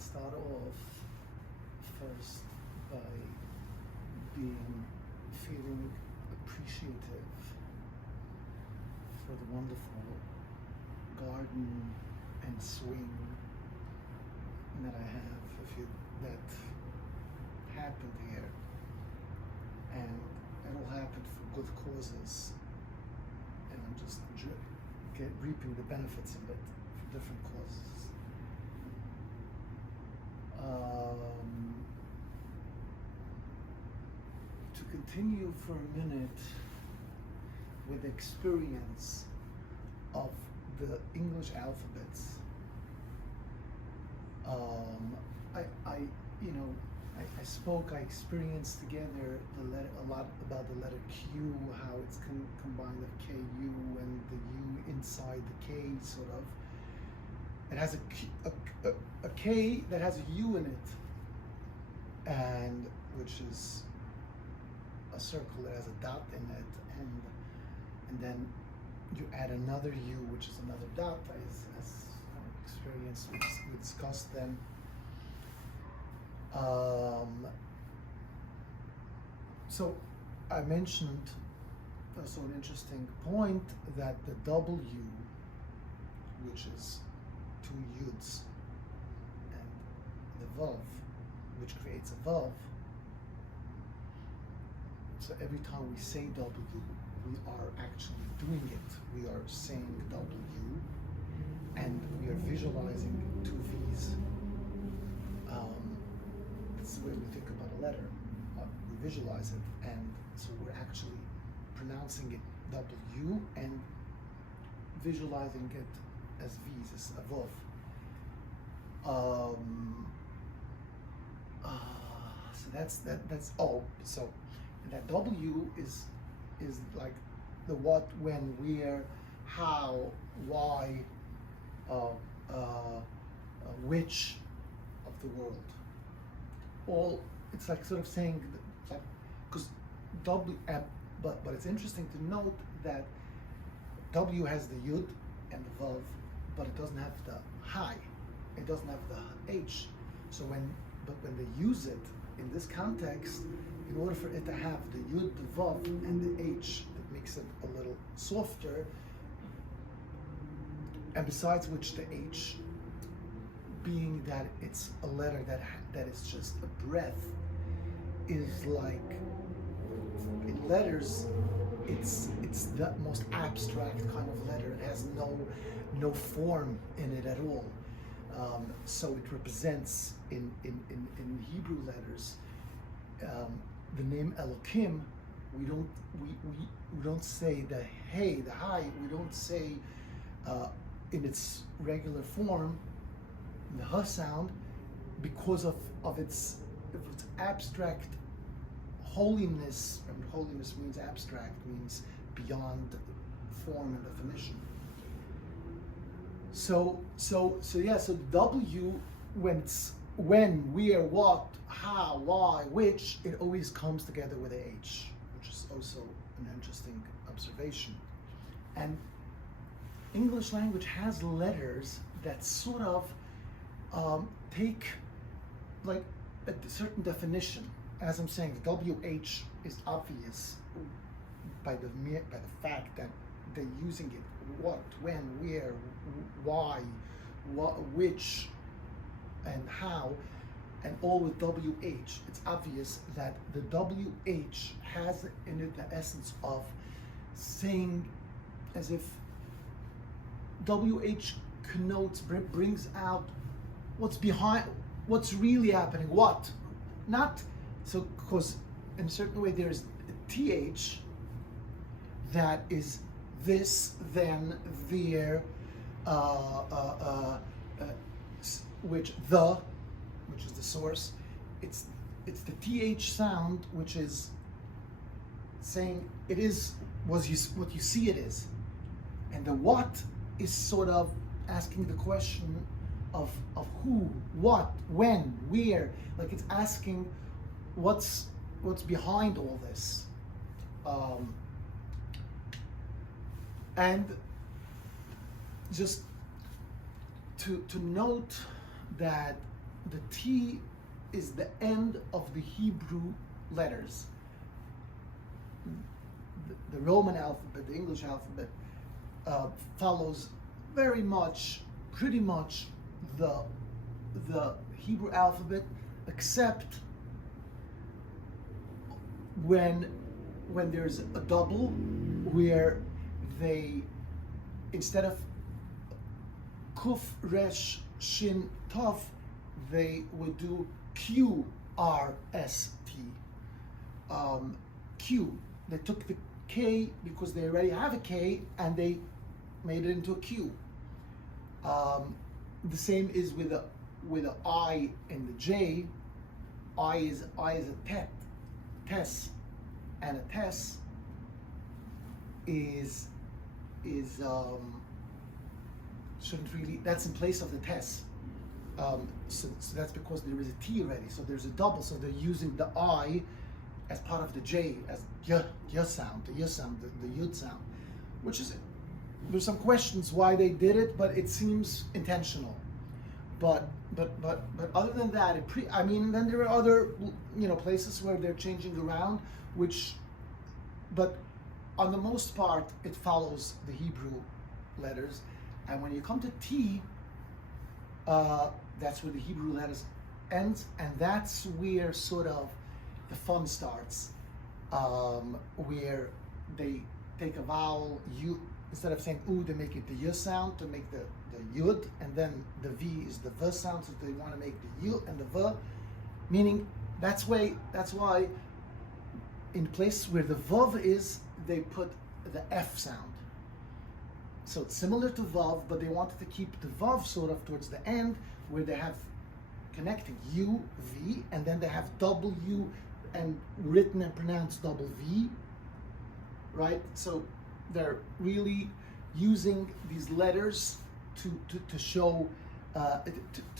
start off first by feeling appreciative for the wonderful garden and swing that I have, that happened here, and it'll happen for good causes, and I'm just reaping the benefits of it for different causes. To continue for a minute with the experience of the English alphabets, I experienced together a lot about the letter Q, how it's combined with KU and the U inside the K, sort of. It has a K that has a U in it, and which is a circle that has a dot in it, and then you add another U, which is another dot, as experience we discussed then. So I mentioned also an interesting point that the W, which is two Yuds, and the Vav, which creates a Vav. So every time we say W, we are actually doing it. We are saying W, and we are visualizing two V's. That's the way we think about a letter. We visualize it, and so we're actually pronouncing it W and visualizing it as V's, as a Vav. So that's all. So that W is like the what, when, where, how, why, which of the world. All, it's like sort of saying, because W, but it's interesting to note that W has the Yud and the Vav, but it doesn't have the Hai, it doesn't have the H. So when they use it in this context, in order for it to have the Yud, the Vav, and the H, it makes it a little softer, and besides which the H, being that it's a letter that is just a breath, is like, in letters, it's the most abstract kind of letter. It has no form in it at all. So it represents in Hebrew letters the name Elokim. We don't say the hey, the hi. We don't say in its regular form the h sound, because of its abstract holiness. And holiness means abstract, means beyond form and definition. So W, when, where, what, how, why, which, it always comes together with a H, which is also an interesting observation. And English language has letters that sort of take like a certain definition. As I'm saying, the WH is obvious by the fact that they're using it. What, when, where, why, which, and how, and all with WH. It's obvious that the WH has in it the essence of saying, as if WH connotes, brings out what's behind, what's really happening, what, not, so, because in a certain way there's a TH that is this, then, there, which is the source. It's the TH sound, which is saying it is what you see it is, and the what is sort of asking the question of who, what, when, where. Like it's asking what's behind all this. And just to note that the T is the end of the Hebrew letters. The Roman alphabet, the English alphabet, follows very much, pretty much the Hebrew alphabet, except when there's a double, where they, instead of Kuf, Resh, Shin, Tov, they would do Q, R, S, T. Q. They took the K because they already have a K and they made it into a Q. The same is with a I and the J. I is a tes, and a tes is shouldn't really, that's in place of the tes. So that's because there is a T already. So there's a double. So they're using the I as part of the J, as y sound, the y sound, the yud sound, which is, there's some questions why they did it, but it seems intentional. But other than that, then there are other, places where they're changing around, but on the most part, it follows the Hebrew letters. And when you come to T, that's where the Hebrew letters ends, and that's where sort of the fun starts, where they take a vowel, U, instead of saying U, they make it the Y sound to make the Yud, and then the V is the V sound, so they want to make the U and the V, meaning that's why in place where the Vav is, they put the F sound. So it's similar to Vav, but they wanted to keep the Vav sort of towards the end, where they have connecting U, V, and then they have W and written and pronounced double V, right? So they're really using these letters to show, to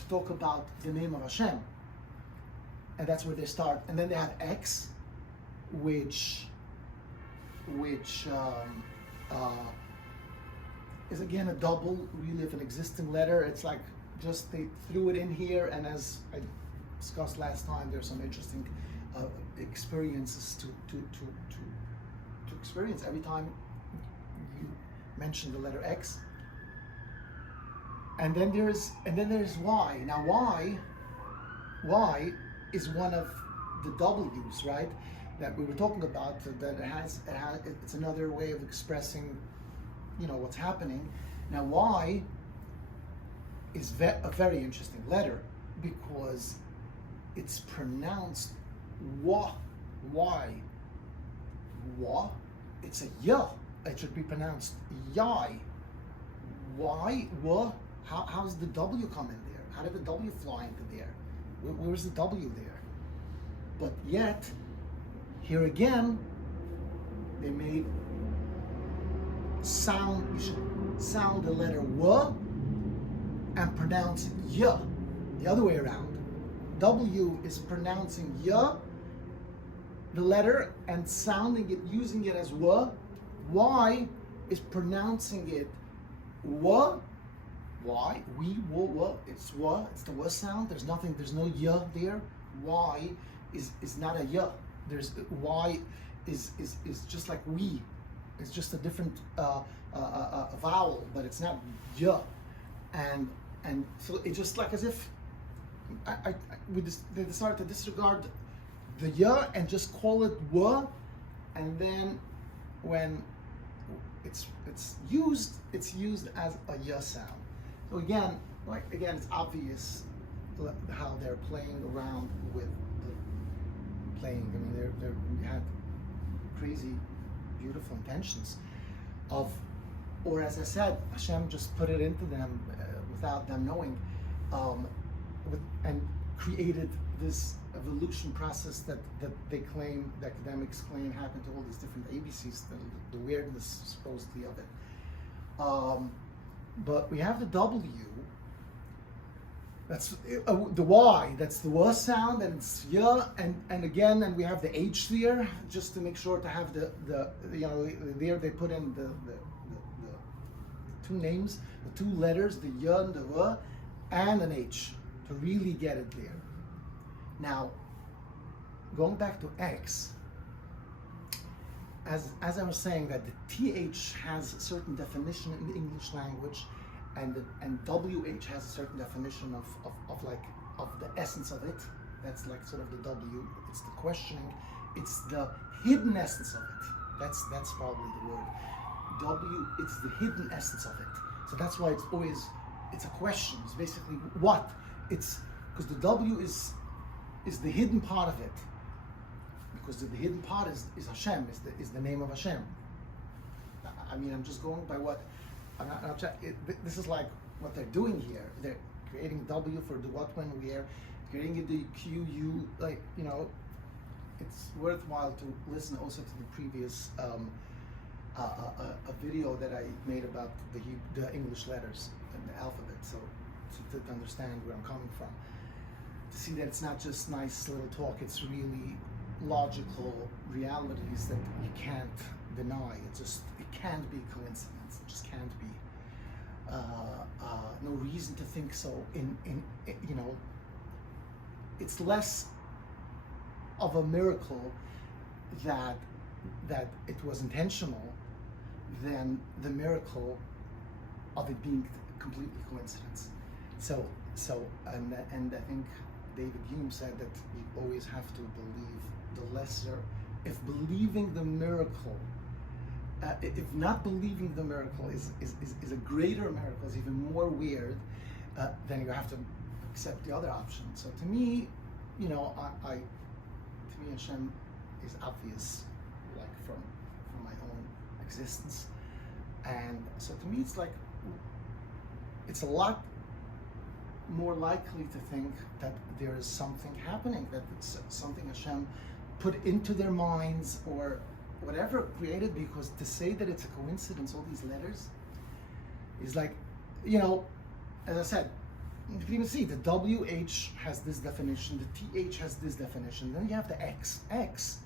talk about the name of Hashem. And that's where they start. And then they have X, which is again a double, really, of an existing letter. It's like just they threw it in here, and as I discussed last time, there's some interesting experiences to experience every time you mention the letter X. And then there's Y. Now Y is one of the W's, right? That we were talking about. That it's another way of expressing, what's happening. Now Y is a very interesting letter because it's pronounced wa. Why? Wa. It's a y. It should be pronounced yai. Why? Wa. How's the W come in there? How did the W fly into there? Where's the W there? But yet, here again, they made sound. You should sound the letter w and pronounce y. The other way around. W is pronouncing y, the letter, and sounding it, using it as w. Y is pronouncing it w. Why? We, w, it's w, it's the w sound. There's no y there. Y is not a y. There's Y is just like we. It's just a different vowel, but it's not y. And so it's just like as if they decided to disregard the y and just call it w, and then when it's used as a y sound. So again, it's obvious how they're playing around with the playing. I mean, they had crazy, beautiful intentions of, or as I said, Hashem just put it into them without them knowing, and created this evolution process that they claim, the academics claim, happened to all these different ABCs, the weirdness supposedly of it. But we have the W, that's the Y, that's the W sound, and it's y, and again, and we have the H there, just to make sure to have the there they put in the two names, the two letters, the y and the w, and an H, to really get it there. Now, going back to X, as I was saying, that the TH has a certain definition in the English language, and WH has a certain definition of the essence of it. That's like sort of the W. It's the questioning. It's the hidden essence of it. That's probably the word. W. It's the hidden essence of it. So that's why it's a question. It's basically what it's, because the W is the hidden part of it. Because the hidden part is Hashem, is the name of Hashem. I mean, I'm just going by what this is like what they're doing here. They're creating W for the what, when, where, creating the Q, U, like, you know. It's worthwhile to listen also to the previous a video that I made about the English letters and the alphabet, so to understand where I'm coming from, to see that it's not just nice little talk, it's really logical realities that you can't deny. It can't be coincidence. It just can't be. No reason to think so. In you know, it's less of a miracle that it was intentional than the miracle of it being completely coincidence. So and I think David Hume said that you always have to believe the lesser. If believing the miracle, if not believing the miracle is a greater miracle, is even more weird, then you have to accept the other option. So to me, you know, to me Hashem is obvious, like from my own existence, and so to me it's like, it's a lot more likely to think that there is something happening, that it's something Hashem put into their minds or whatever created, because to say that it's a coincidence, all these letters, is like, you know, as I said, you can even see the WH has this definition, the TH has this definition, then you have the X. X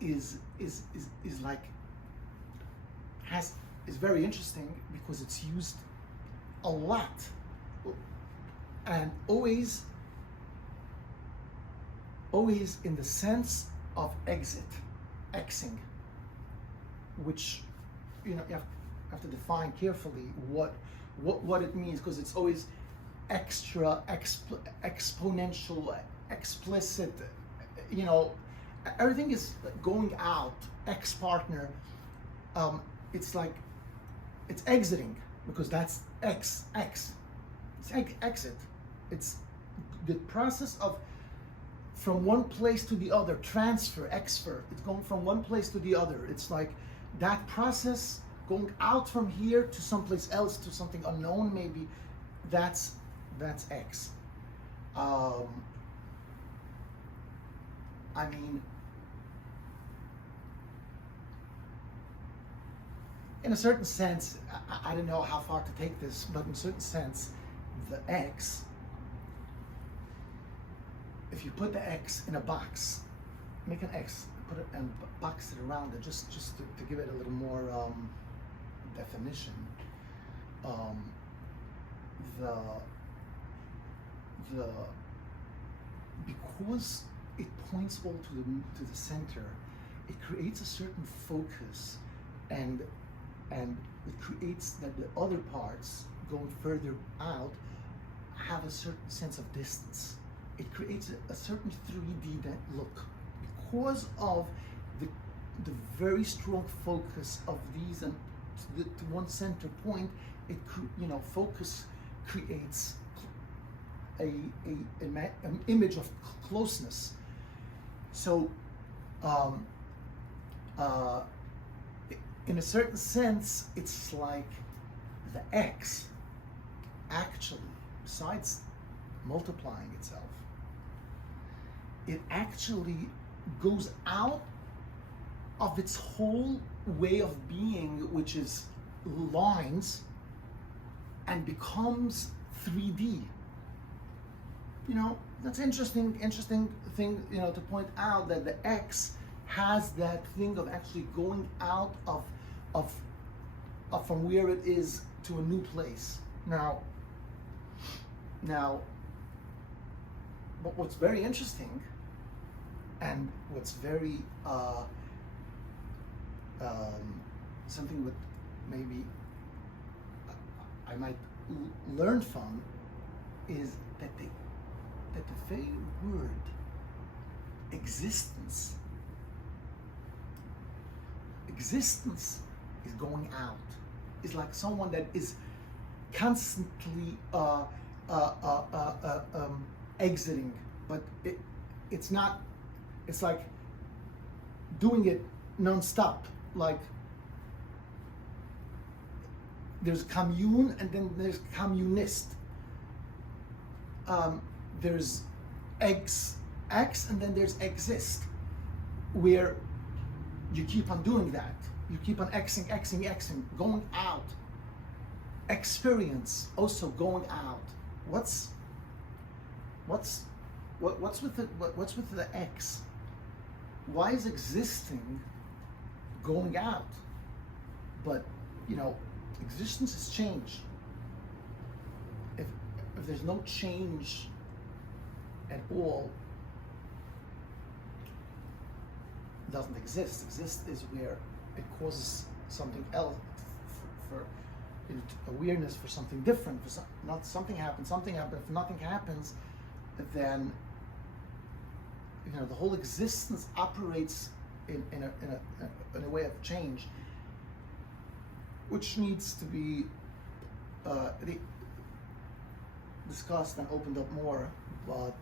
is like, is very interesting because it's used a lot and always in the sense of exit, Xing, which, you know, you have to define carefully what it means, because it's always extra, exponential, explicit, you know, everything is going out, ex-partner, it's like, it's exiting, because that's X, it's exit. It's the process of from one place to the other, transfer, exfer, it's going from one place to the other. It's like that process going out from here to someplace else, to something unknown maybe, that's X. I mean, in a certain sense, I don't know how far to take this, but in a certain sense, the X, if you put the X in a box, make an X, put it and box it around it, just to give it a little more definition. Because it points all to the center, it creates a certain focus, and it creates that the other parts going further out have a certain sense of distance. It creates a certain 3D look because of the very strong focus of these, and to one center point. It, you know, focus creates an image of closeness. So, in a certain sense, it's like the X actually, besides multiplying itself, it actually goes out of its whole way of being, which is lines, and becomes 3D. You know, that's interesting thing, you know, to point out that the X has that thing of actually going out of from where it is to a new place. Now, but what's very interesting, and what's very something with maybe I might learn from, is that the very word existence is going out. Is like someone that is constantly exiting, but it's not. It's like doing it non-stop. Like there's commune and then there's communist. There's X and then there's exist, where you keep on doing that. You keep on Xing, going out. Experience also going out. What's with the X? Why is existing going out? But existence is change. If there's no change at all, it doesn't exist. Exist is where it causes something else, for awareness for something different. For not something happens. If nothing happens, then the whole existence operates in a way of change, which needs to be discussed and opened up more. But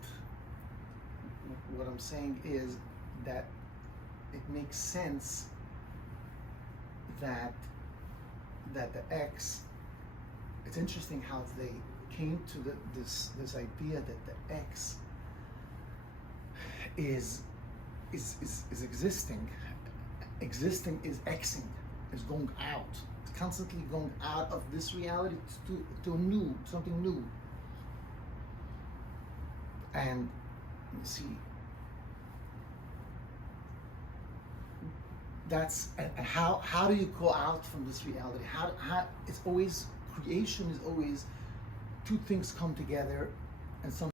what I'm saying is that it makes sense that the X. It's interesting how they came to this idea that the X is existing. Existing is Xing, is going out. It's constantly going out of this reality to something new. And you see, that's and how do you go out from this reality? How it's always creation is always two things come together and some